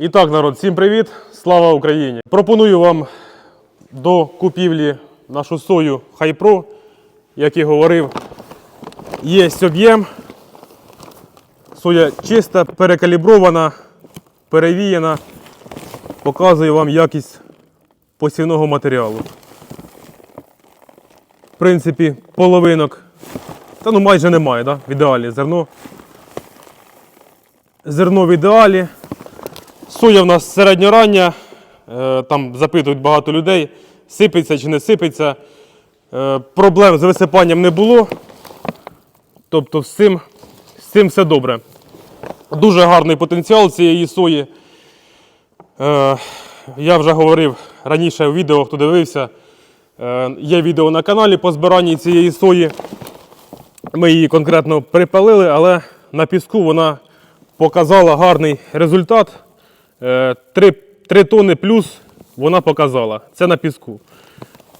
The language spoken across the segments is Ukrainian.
І так, народ, всім привіт! Слава Україні! Пропоную вам до купівлі нашу сою Хайпро, як і говорив, є об'єм. Соя чиста, перекалібрована, перевіяна. Показую вам якість посівного матеріалу. В принципі, половинок. Та ну майже немає, да? в ідеалі зерно. Зерно в ідеалі. Соя в нас середньорання, е, там запитують багато людей, сипеться чи не сипеться. Е, Проблем з висипанням не було. Тобто з цим, з цим все добре. Дуже гарний потенціал цієї сої. Е, Я вже говорив раніше в відео, хто дивився. Є відео на каналі по збиранні цієї сої. Ми її конкретно припалили, але на піску вона показала гарний результат. 3, 3 тонни плюс вона показала. Це на піску.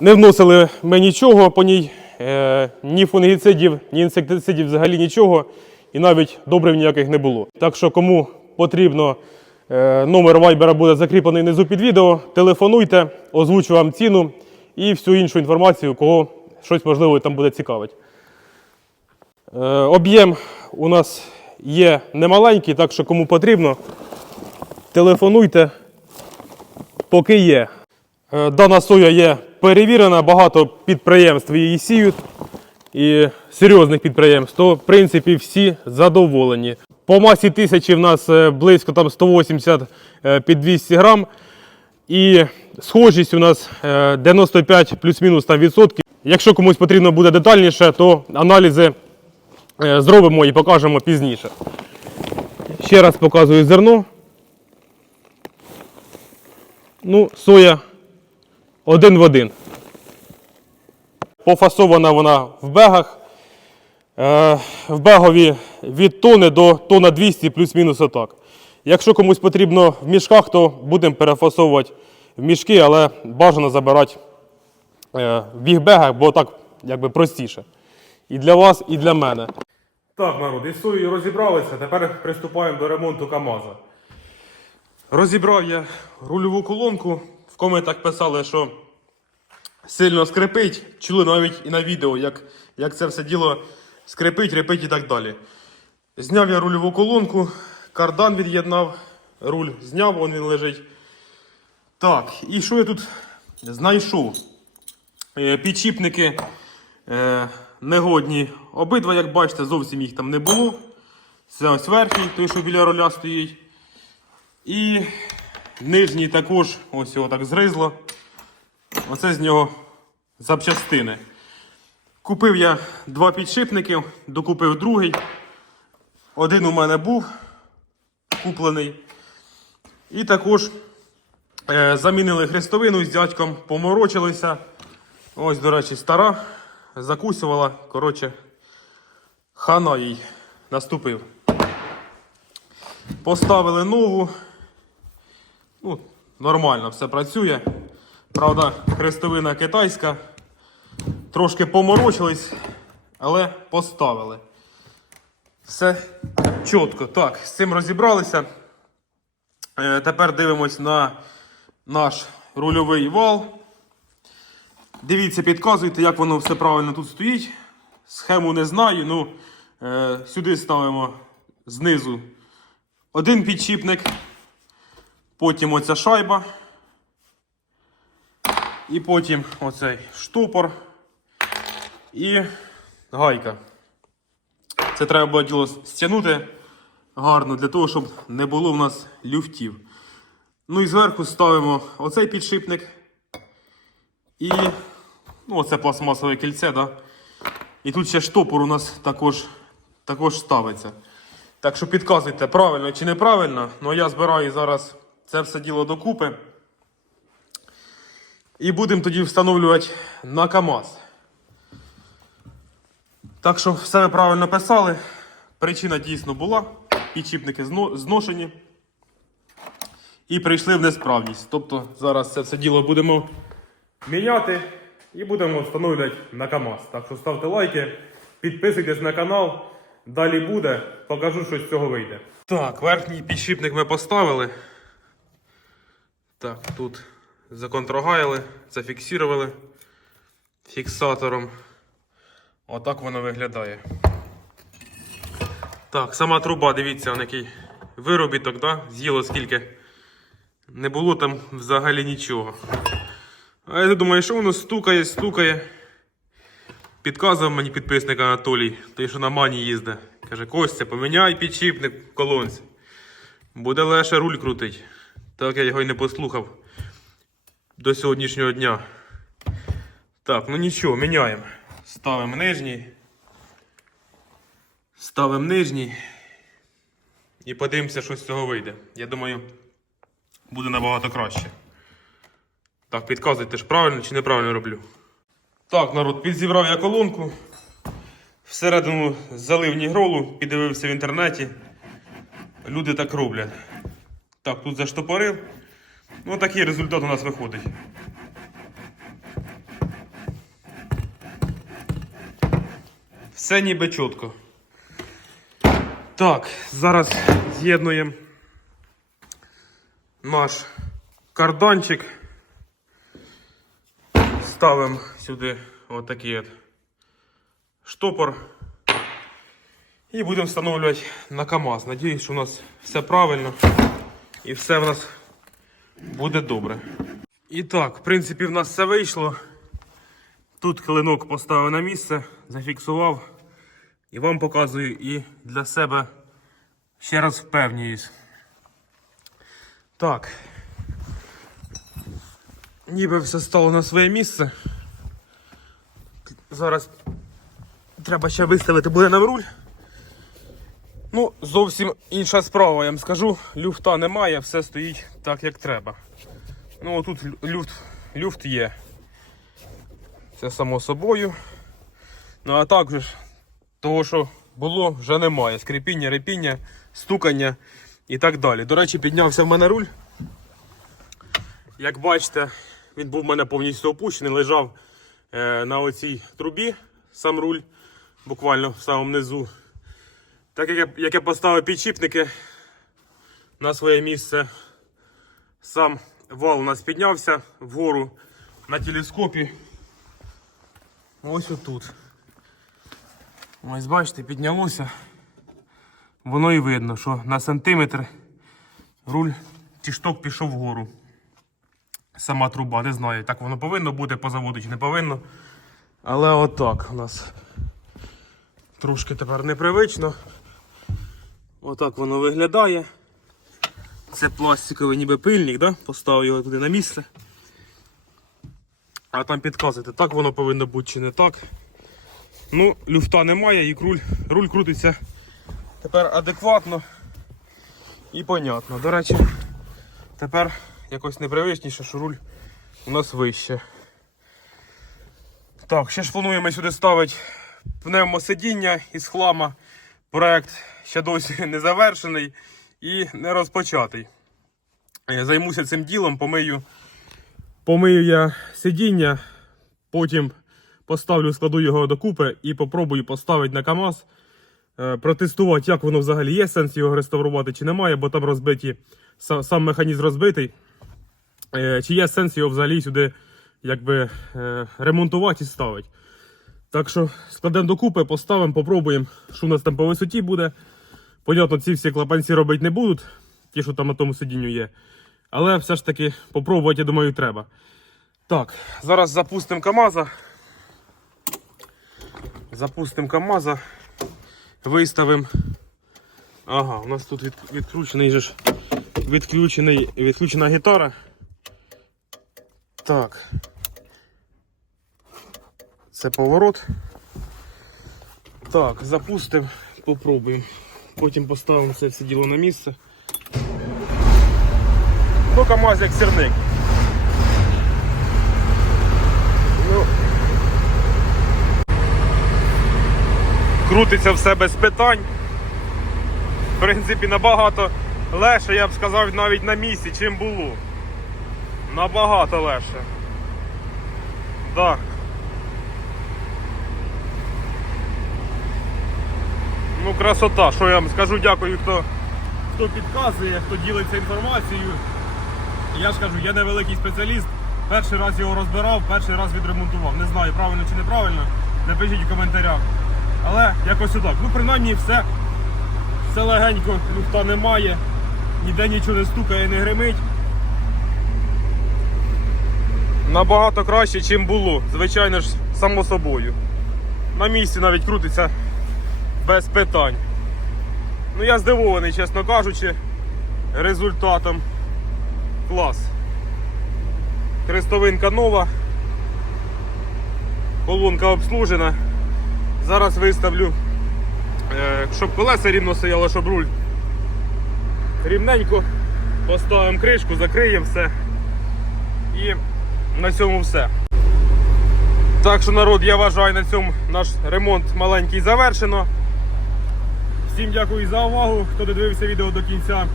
Не вносили ми нічого по ній, е, ні фунгіцидів, ні інсектицидів, взагалі нічого. І навіть добрив ніяких не було. Так що, кому потрібно, е, номер вайбера буде закріплений внизу під відео. Телефонуйте, озвучу вам ціну і всю іншу інформацію, кого щось можливо там буде цікавить. Е, Об'єм у нас є немаленький, так що кому потрібно, телефонуйте, поки є. Е, Дана соя є перевірена, багато підприємств її сіють і серйозних підприємств, то в принципі всі задоволені. По масі тисячі в нас е, близько там 180 е, під 200 грам. І схожість у нас е, 95 плюс-мінус там відсотків. Якщо комусь потрібно буде детальніше, то аналізи зробимо і покажемо пізніше. Ще раз показую зерно. Ну, соя один в один. Пофасована вона в бегах. Е, в бегові від тони до тона 200 плюс-мінус отак. Якщо комусь потрібно в мішках, то будемо перефасовувати в мішки, але бажано забирати е, в бігбегах, бо так якби простіше. І для вас, і для мене. Так, народ, із соєю розібралися. Тепер приступаємо до ремонту КАМАЗа. Розібрав я рульову колонку. В коментах писали, що сильно скрипить. Чули навіть і на відео, як, як це все діло скрипить, репить і так далі. Зняв я рульову колонку, кардан від'єднав, руль зняв, вон він лежить. Так, і що я тут знайшов? Е, Підшипники е, негодні. Обидва, як бачите, зовсім їх там не було. Це ось верхній, той, що біля руля стоїть. І нижній також, ось його так зризло. Оце з нього запчастини. Купив я два підшипники, докупив другий. Один у мене був куплений. І також е, замінили хрестовину з дядьком, поморочилися. Ось, до речі, стара закусувала. Коротше, хана їй наступив. Поставили нову. Ну, нормально все працює. Правда, хрестовина китайська. Трошки поморочились, але поставили. Все чітко. Так, з цим розібралися. Е, тепер дивимось на наш рульовий вал. Дивіться, підказуйте, як воно все правильно тут стоїть. Схему не знаю. Ну, е, сюди ставимо знизу один підшипник, потім оця шайба. І потім оцей штопор і гайка. Це треба було діло стягнути гарно для того, щоб не було в нас люфтів. Ну і зверху ставимо оцей підшипник. І ну, оце пластмасове кільце. Да? І тут ще штопор у нас також, також ставиться. Так що підказуйте, правильно чи неправильно. Ну я збираю зараз це все діло докупи. І будемо тоді встановлювати на КАМАЗ. Так що все ви правильно писали. Причина дійсно була. Підчіпники зно- зношені. І прийшли в несправність. Тобто зараз це все діло будемо міняти і будемо встановлювати на КАМАЗ. Так що ставте лайки, підписуйтесь на канал. Далі буде, покажу, що з цього вийде. Так, верхній підшипник ми поставили. Так, тут законтрогаяли, зафіксували фіксатором. Отак воно виглядає. Так, сама труба, дивіться, он який виробіток, да? з'їло скільки. Не було там взагалі нічого. А я думаю, що воно стукає, стукає. Підказував мені підписник Анатолій, той, що на мані їздить. Каже, Костя, поміняй підшипник в колонці. Буде легше руль крутить. Так я його й не послухав до сьогоднішнього дня. Так, ну нічого, міняємо. Ставимо нижній. Ставимо нижній. І подивимося, що з цього вийде. Я думаю, буде набагато краще. Так, підказуйте ж правильно чи неправильно роблю. Так, народ, підзібрав я колонку. Всередину залив нігролу, піддивився в інтернеті. Люди так роблять. Так, тут заштопорив. Ну, такий результат у нас виходить. Все ніби чітко. Так, зараз з'єднуємо наш карданчик. Ставимо сюди отакий от штопор. І будемо встановлювати на КАМАЗ. Надіюсь, що у нас все правильно і все в нас буде добре. І так, в принципі, в нас все вийшло. Тут клинок поставив на місце, зафіксував. І вам показую і для себе ще раз впевнююсь. Так. Ніби все стало на своє місце. Зараз треба ще виставити буде на руль. Ну, зовсім інша справа, я вам скажу. Люфта немає, все стоїть так, як треба. Ну, тут люфт, люфт є. Це само собою. Ну, а так же ж, того, що було, вже немає. Скрипіння, репіння, стукання і так далі. До речі, піднявся в мене руль. Як бачите, він був в мене повністю опущений, лежав е, на оцій трубі, сам руль, буквально в самому низу. Так як я, як я поставив підшипники на своє місце, сам вал у нас піднявся вгору на телескопі. Ось отут. Ось бачите, піднялося. Воно і видно, що на сантиметр руль тішток пішов вгору. Сама труба, не знаю, так воно повинно бути по заводу чи не повинно. Але отак у нас трошки тепер непривично. Отак воно виглядає. Це пластиковий ніби пильник, да? поставив його туди на місце. А там підказуєте, так воно повинно бути чи не так. Ну, люфта немає і руль, руль крутиться тепер адекватно і понятно. До речі, тепер якось непривичніше, що руль у нас вище. Так, ще ж плануємо сюди ставити пневмосидіння із хлама. Проект ще досі не завершений і не розпочатий. Е, Займуся цим ділом, помию, помию я сидіння, потім поставлю, складу його докупи і попробую поставити на КАМАЗ. Е, Протестувати, як воно взагалі є сенс його реставрувати чи немає, бо там розбиті, сам механізм розбитий. Е, Чи є сенс його взагалі сюди якби, ремонтувати і ставити. Так що складемо докупи, поставимо, попробуємо, що у нас там по висоті буде. Понятно, ці всі клапанці робити не будуть, ті, що там на тому сидінню є. Але все ж таки попробувати, я думаю, треба. Так, зараз запустимо КАМАЗа. Запустимо КАМАЗа. Виставимо. Ага, у нас тут від, відкручений же ж відключений, відключена гітара. Так. Це поворот. Так, запустимо, попробуємо. Потім поставимо це все діло на місце. Ну, КАМАЗ як сірник. Ну, крутиться все без питань. В принципі, набагато легше, я б сказав, навіть на місці, чим було. Набагато легше. Так. Ну, красота, що я вам скажу, дякую, хто, хто підказує, хто ділиться інформацією. Я ж кажу, я не великий спеціаліст. Перший раз його розбирав, перший раз відремонтував. Не знаю, правильно чи неправильно. Напишіть у коментарях. Але якось отак. Ну, принаймні, все, все легенько, люфта немає, ніде нічого не стукає, не гримить. Набагато краще, ніж було. Звичайно ж, само собою. На місці навіть крутиться без питань. Ну я здивований, чесно кажучи, результатом. Клас. Хрестовинка нова. Колонка обслужена. Зараз виставлю, е, щоб колеса рівно стояли, щоб руль рівненько. Поставимо кришку, закриємо все. І на цьому все. Так що, народ, я вважаю, на цьому наш ремонт маленький завершено. Всім дякую за увагу. Хто додивився відео до кінця.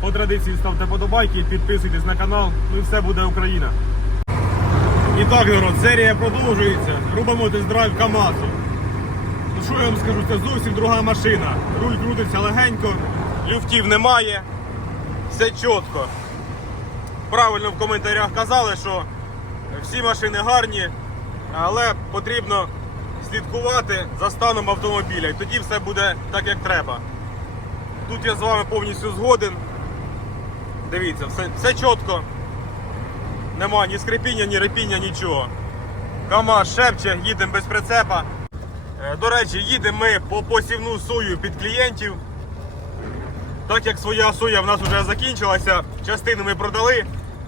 По традиції ставте подобайки, підписуйтесь на канал, ну і все буде Україна. І так, народ, серія продовжується. Робимо тест-драйв КАМАЗу. Ну що я вам скажу, це зовсім друга машина. Руль крутиться легенько, люфтів немає, все чітко. Правильно в коментарях казали, що всі машини гарні, але потрібно слідкувати за станом автомобіля. І тоді все буде так, як треба. Тут я з вами повністю згоден. Дивіться, все, все чітко. Нема ні скрипіння, ні репіння, нічого. КАМАЗ шепче, їдемо без прицепа. Е, До речі, їдемо ми по посівну сою під клієнтів. Так як своя соя в нас вже закінчилася, частину ми продали,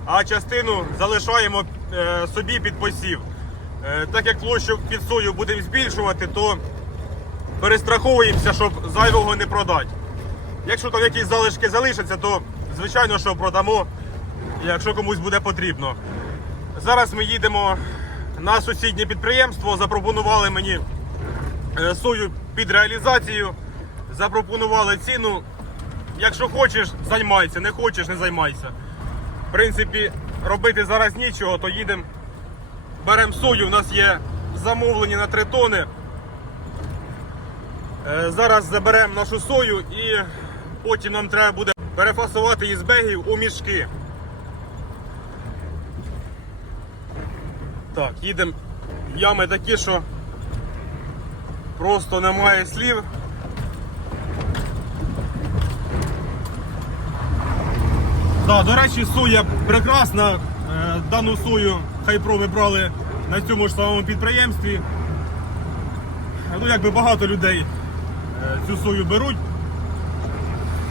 а частину залишаємо е, собі під посів. Е, так як площу під сою будемо збільшувати, то перестраховуємося, щоб зайвого не продати. Якщо там якісь залишки залишаться, то звичайно, що продамо, якщо комусь буде потрібно. Зараз ми їдемо на сусіднє підприємство, запропонували мені е, сою під реалізацію, запропонували ціну. Якщо хочеш, займайся, не хочеш, не займайся. В принципі, робити зараз нічого, то їдемо, беремо сою, у нас є замовлені на 3 тони. Е, Зараз заберемо нашу сою і потім нам треба буде перефасувати із бегів у мішки. Так, їдемо. Ями такі, що просто немає слів. Да, до речі, соя прекрасна. Е, Дану сою хайпро ми брали на цьому ж самому підприємстві. Ну, якби багато людей е, цю сою беруть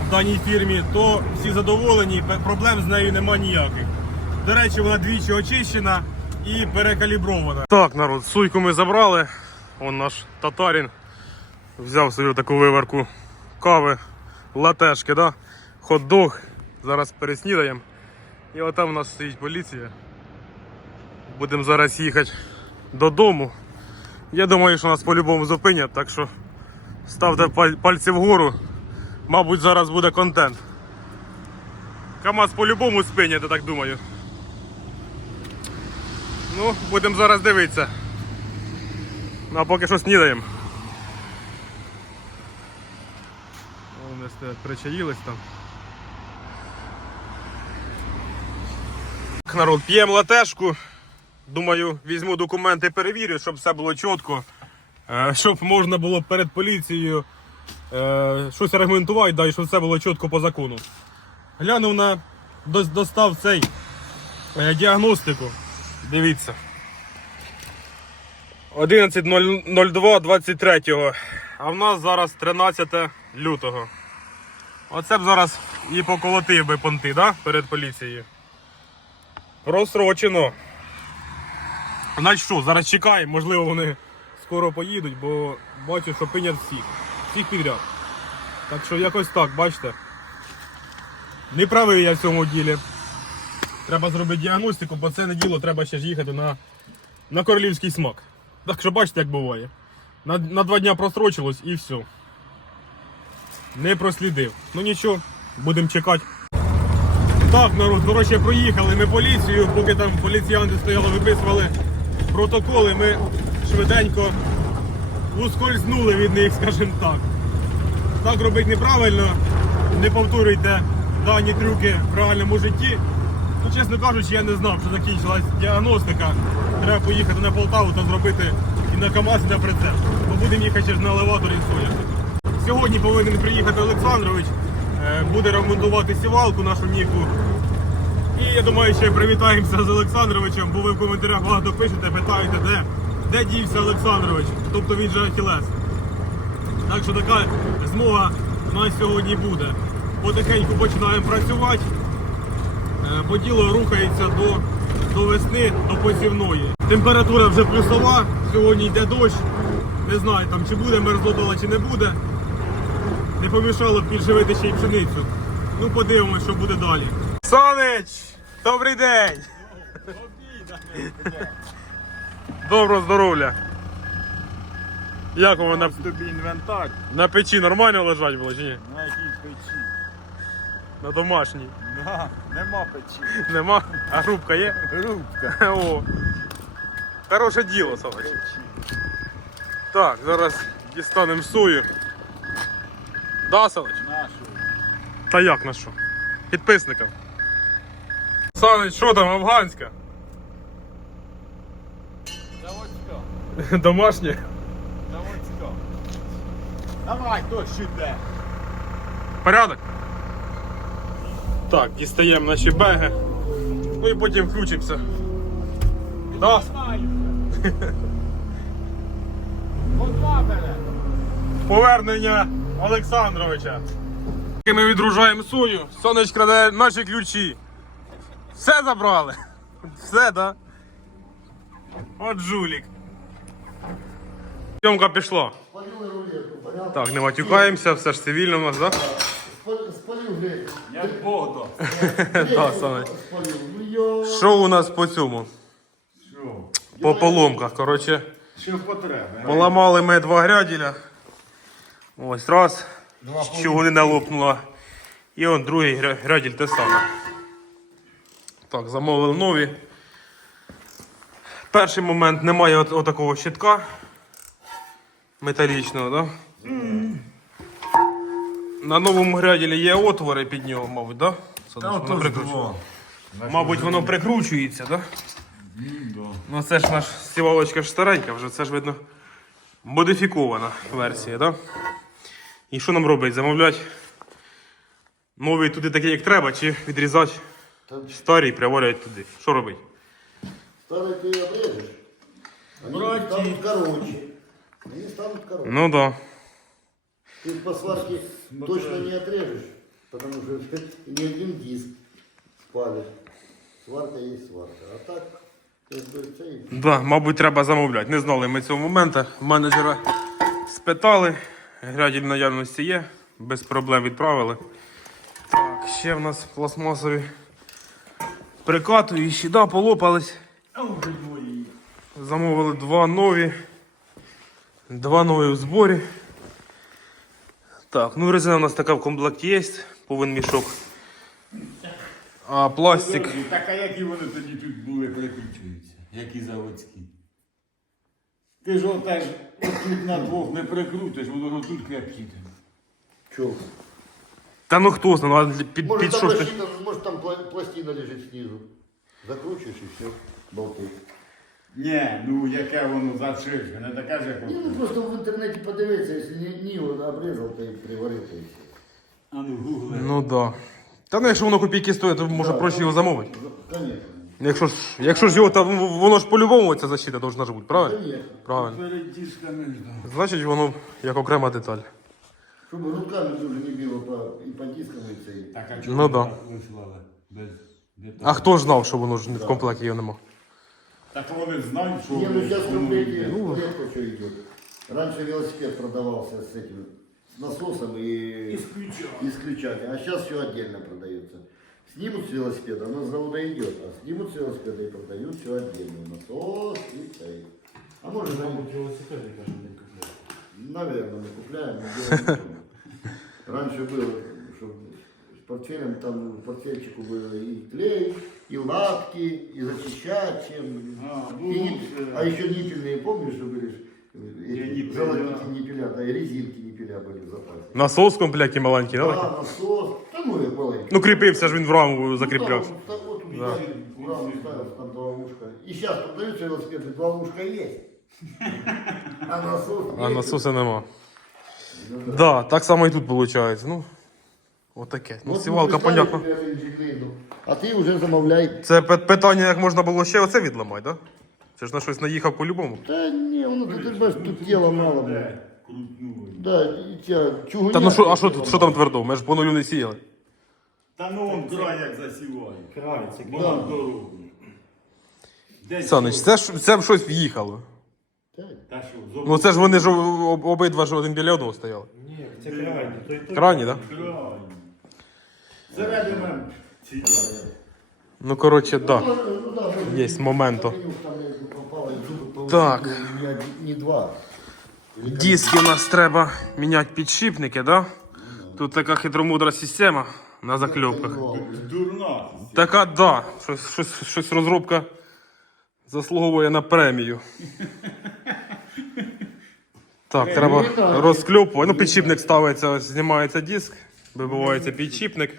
в даній фірмі, то всі задоволені, проблем з нею нема ніяких. До речі, вона двічі очищена і перекалібрована. Так, народ, суйку ми забрали. Он наш татарин взяв собі таку виварку кави, латешки, да? хот-дог. Зараз переснідаємо. І отам у нас стоїть поліція. Будемо зараз їхати додому. Я думаю, що нас по-любому зупинять, так що ставте пальці вгору. Мабуть, зараз буде контент. КАМАЗ по-любому спинять, я так думаю. Ну, будемо зараз дивитися. Ну, а поки що снідаємо. Вони стоять, причаїлись там. Народ, п'ємо латешку. Думаю, візьму документи, перевірю, щоб все було чітко. Е, Щоб можна було перед поліцією е, щось аргументувати, да, і щоб все було чітко по закону. Глянув на дос- достав цей е, діагностику. Дивіться. 11.02.23. А в нас зараз 13 лютого. Оце б зараз і поколотив би понти, да? перед поліцією. Розсрочено. Значить що, зараз чекаємо, можливо, вони скоро поїдуть, бо бачу, що пинять всіх. Всіх підряд. Так що якось так, бачите. Не правий я в цьому ділі. Треба зробити діагностику, бо це не діло, треба ще ж їхати на, на королівський смак. Так що бачите, як буває. На, на два дня прострочилось і все. Не прослідив. Ну нічого, будемо чекати. Так, народ, коротше, проїхали ми поліцію, поки там поліціянти стояли, виписували протоколи, ми швиденько ускользнули від них, скажімо так. Так робити неправильно, не повторюйте дані трюки в реальному житті. Ну, чесно кажучи, я не знав, що закінчилась діагностика. Треба поїхати на Полтаву та зробити і на КАМАЗ, і на прицеп. Бо будемо їхати через на елеваторі соняшник. Сьогодні повинен приїхати Олександрович, е, буде ремонтувати сівалку нашу ніку. І я думаю, ще привітаємося з Олександровичем, бо ви в коментарях багато пишете, питаєте, де, де дівся Олександрович. Тобто він же Ахілес. Так що така змога у нас сьогодні буде. Потихеньку починаємо працювати. Е, Бо діло рухається до, до весни, до посівної. Температура вже плюсова, сьогодні йде дощ. Не знаю там чи буде мерзлота, чи не буде. Не помішало б підживити ще й пшеницю. Ну подивимось, що буде далі. Санич! Добрий день! Доброго здоров'я! Як у на, тобі інвентар на печі нормально лежать було чи ні? на якій печі. На домашній. Да, нема печі. Нема, а грубка є? Рубка. О. Хороше діло, Саныч. Так, зараз дістанемо сою. Да, Саныч? Нашу. Та як на що? Підписникам. Саныч, що там, афганська? Заводська. Домашня? Заводська. Давай, хто іде. Порядок? Так, дістаємо наші беги. Ну і потім включимося. Да? Повернення Олександровича. Ми відгружаємо сою, сонечко краде наші ключі. Все забрали. Все, да? От жулік. Сьомка рулетку, понятно? Так, не матюкаємося, все ж цивільно у нас, так? Гречку. Як. Да? Да, Саныч. Спалил. Ну йо. Що у нас по цьому? Що? По поломках, коротше. Що потреба? Поламали ми два гряділя. Ось раз. Чого не лопнуло. І он другий гряділь те саме. Так, замовили нові. Перший момент немає от, отакого щитка металічного, да? На новому гряділі є отвори під нього, мабуть, да? Саныч, воно прикручує. Мабуть, воно прикручується, да? Ну це ж наш сівалочка ж старенька, вже це ж видно модифікована версія? Да? І що нам робить? Замовляти новий туди такий, як треба, чи відрізати старий і приварювати туди. Що робить? старый ты обрежешь. Они Братья. станут короче. Они станут короче. Ну так. Да. Ты по сварке точно не отрежешь, потому что ни один диск спалишь. Сварка есть сварка. А так, как бы, це і Да, мабуть, треба замовляти. Не знали ми цього моменту. Менеджера спитали. Гряділь в наявності є, без проблем відправили. Так, ще в нас пластмасові прикатуючі, да, полопались. Замовили два нові. Два нові в зборі. Так, ну резина у нас така в комплекті є, повинен мішок. А пластик. Так а які вони тоді тут були прикручуються? Які заводські? Ти ж отеж тут на двох не прикрутиш, воно тут крепчити. Чё? Та ну хто знає, ну, а під, Может під там, що ж пластина, может там пла- пластина лежит снизу. Закручиваешь и все. Болты. Ні, ну яке воно заширше, не таке ж як Не, ну просто в интернете подивиться, если не, не вот обрезал, то и приварил, то и все. А ну гугли. Ну да. Та ну якщо воно копійки стоїть, то може проще його замовити. Конечно. Якщо ж, якщо ж його там, ну, воно ж по-любому ця защита должна ж бути, правильно? Конечно. Правильно. Перед. Значить воно як окрема деталь. Чтобы руками тоже не било по, и по дискам, и все. Так, а Ну чого да. так вислали? Без деталей? А хто ж знав, що воно ж не в комплекті його нема? Так вони знають, що Не, ну сейчас в воно комплекте йде. ну, редко что идет. Раньше велосипед продавался с этим с насосом и, и с ключами, а сейчас все отдельно продается. Снимут с велосипеда, оно с завода идет, а снимут с велосипеда и продают все отдельно. Насос и стоит. А может, они- велосипеди, каже, не купляють. наверное, мы купляем, в том. Раньше было, что с портфелем, там в портфельчику было и клей, и лапки, и зачищать чем. А, И ну, не- э, а еще ниппельные, помнишь, что были? ж, э, Я Эти ниппели, золотики да. ниппеля, да, и резинки ниппеля были в запасе. Насос в комплекті маленький, да? такий? Да, насос, да ну и маленький. Ну кріпився ж він в раму Ну, закріплявся. там, вот- вот тут Я Урал ставил там два ушка. И сейчас продаются велосипеды, два ушка есть. А насос А есть. насоса нема. Да, так само і тут виходить. Ну, отаке. Ну, Вот сівалка, мы представили понятно. тебе инженерину, А ты уже замовляй. Це пи- питання, як можна було ще оце відламати, так? Да? Це ж на щось наїхав по-любому. Да не, ну ты, ты бачишь, тут тела мало было. Крутнули. Да, и тебя чугуня. Та ну що, а що тут, що там твердо? Ми ж по нулю не сіяли. Та ну он край як засіває. Край, це край. дорогу. Десь Санич, що? це ж це б щось в'їхало. Так. Та що, Ну це ж вони ж об- обидва ж один біля одного стояли. Ні, це крайні. Крайні, так? Да? край. Середина ціла. Ну коротше, так. Да. Ну, ну да, может, Есть моменту. там между попало, и зубы Так. Два. Диски у нас треба міняти підшипники, да? Тут така хитромудра система на закльопках. Дурна. Така, да. Щось, щось, щось розробка заслуговує на премію. Так, треба розкльопувати. Ну, підшипник ставиться, ось знімається диск, вибивається підшипник.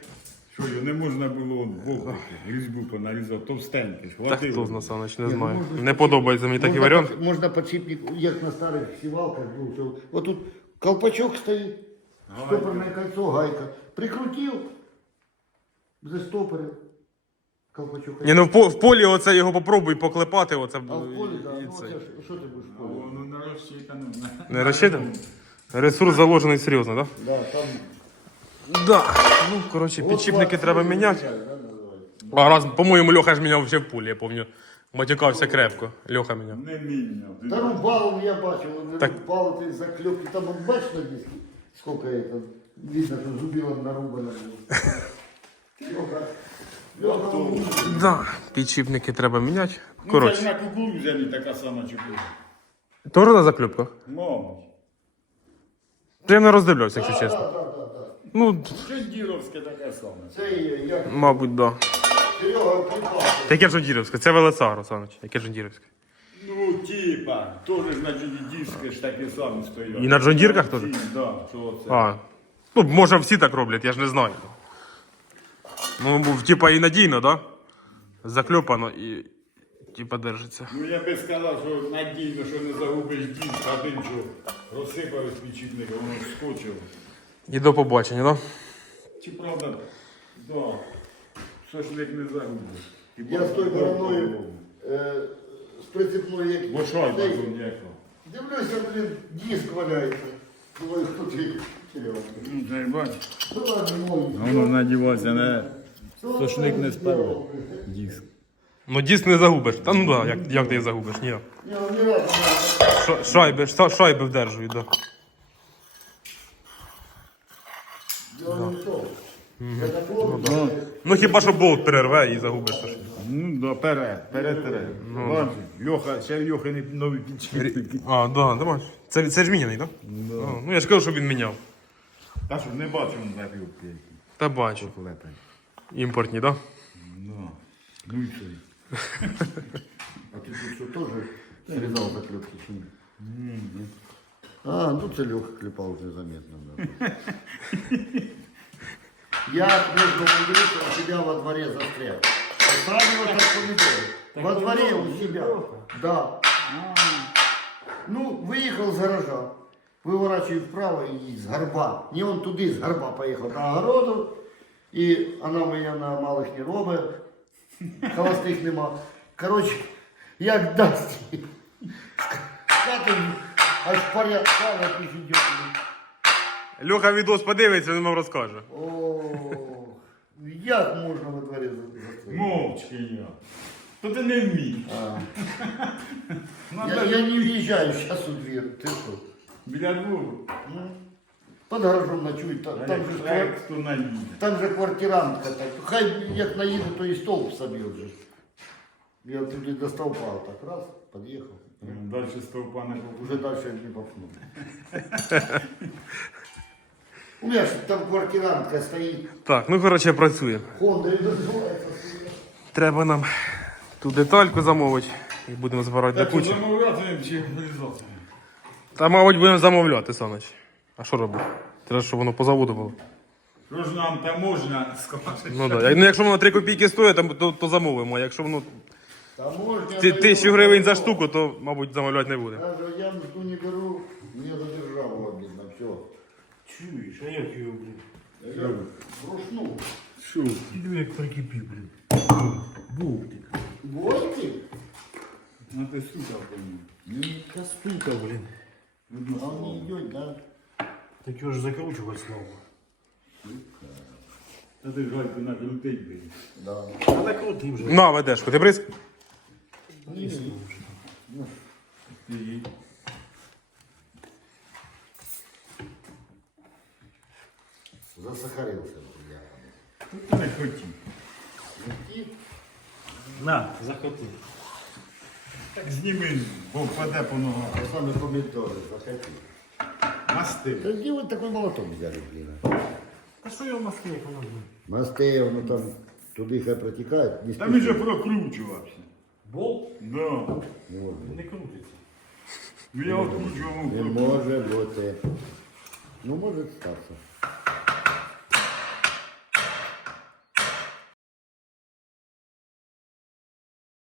Що його не можна було вовкати, різьбу понарізав, товстенький. Так хватило. хто з нас, Саныч, не ну, знаю. Не подобається мені такий варіант. Можна подшипник, як на старих сівалках був. тут колпачок стоїть, стопорне кольцо, гайка. Прикрутив, застопорив. Колпачок. Ні, ну в, по- в полі оце його попробуй поклепати, оце А в полі, да, і ну, це. ж, що ти будеш в полі? Воно не розчитано. Не розчитано? Ресурс заложений серйозно, так? Да, там... Да? Да. Ну, коротше, підшипники треба міняти. да. А раз, по-моєму, Льоха ж міняв ще в пулі, я пам'ятаю. Матюкався крепко. Льоха міняв. Не міняв. Та ну балу я бачив, Так. так. балу ти заклепки, там от бачиш на диске, сколько это, видно, що зубилом нарубано. було. Да, підшипники треба міняти. Ну, це ж Коротше. на кукурузяні така сама чепуха. Теж на закльопках? Мабуть. Я не роздивлявся, якщо чесно. Да, да, да, да. Ну, Шендіровське таке саме. Це є, як мабуть, да. Серега клепав. Яке Жондірівське? Це Велесар, Олександрович. Яке Жондірівське? Ну, типа, теж на диски ж такі самі стоять. І на джондірках теж? Ці, Да, що це. А. Ну, може всі так роблять, я ж не знаю. Ну, був, типа і надійно, да? Закльопано і типа держиться. Ну я би сказав, що надійно, що не загубиш диск, один що розсипав з підшипника, воно вскочило. І до побачення, да? Чи правда, да, шашлик не загубиш. Я з тою бороною, е, з прицепною, як... Бо Цей, ніякого. Дивлюся, блін, диск валяється. Хто ти? Серега. Ну. Ну. Воно надівається на сошник не спало. диск. Ну диск не загубиш. Та ну да, як, як ти їх загубиш? Ні. Ну, не- Ша- Шайби, ша- шайби вдержують, да. Не Ну хіба що болт перерве і загубиш. то ж. Ну, да, перед, перед, перед. Бачиш, Льоха, ще Льоха не нові підшипники. А, да, давай. Це, це ж міняний, так? Да? А, ну я ж кажу, що він міняв. Та що, не бачу на півки. Та бачу. Лепень. Імпортні, так? Да? Ну, ну і що? А ти тут що теж срізав заклепки чи ні? А, ну це Леха клепав вже заметно. Да. Я между говорится, у себя во дворе застрял. Сравнивал как помидоры. Во дворе у себя. Да. Ну, выехал с гаража. Выворачиваю вправо и с горба. Не он туди, с горба поехал на огороду. И она у меня на малых не робить. Холостих нема. Короче, як дасть. Хати аж паря сала підійде. Льоха відос подивиться, він вам розкаже. О, як можна во дворі застрелити? Мовчки я. То ти не вмієш. Я, я не въезжаю сейчас у двери. Ты что? Біля двору. Ну, Под гаражом ночують, там, там, же, ж квар- хто наїде. там же квартирантка. Так. Хай як наїду, то і столб соб'є вже. Я туди до стовпа так раз, під'їхав. Далі стовпа не попу. Уже дальше не попну. У меня ж там квартирантка стоит. Так, ну коротше працюємо. Хонда и называется. Треба нам ту детальку замовити і будемо збирати до кучі. замовляти чи вирізати? Та, мабуть, будемо замовляти, Саныч. А що робити? Треба, щоб воно по заводу було. Що ж нам там можна скаже? Ну так. Ну, якщо воно 3 копійки стоїть, то, то, то замовимо. А якщо воно Таможня ти- тисячу гривень за штуку, то, мабуть, замовляти не буде. Я мзду не беру, мені за державу обідно, все. Чуєш, а як його, блін? Я вручну. Що? Іду як прикипів, блін. Бултик. Войти? Ну ти сука помню. Та сука, блін. А он не идет, да? Так його ж закручувати слава. Та ти ж гальку накрутить би. Да. А накрути вже. На, ведешку, ти бризк? Ти їй. Засахарился. Я. Тут ти не хотів. На, захоти. Так зніми, бо впаде по ногах. а сами помидоры захотел. Масти. Где вы такой молоток взяли, блин? А що його маски, як воно, блін? Мастеев, ну там туди хай протікають. Не Там він же спіши. прокручувався. Болт Да. Не може. не крутиться. Ну я откручував Не йому може бути. Ну може статися.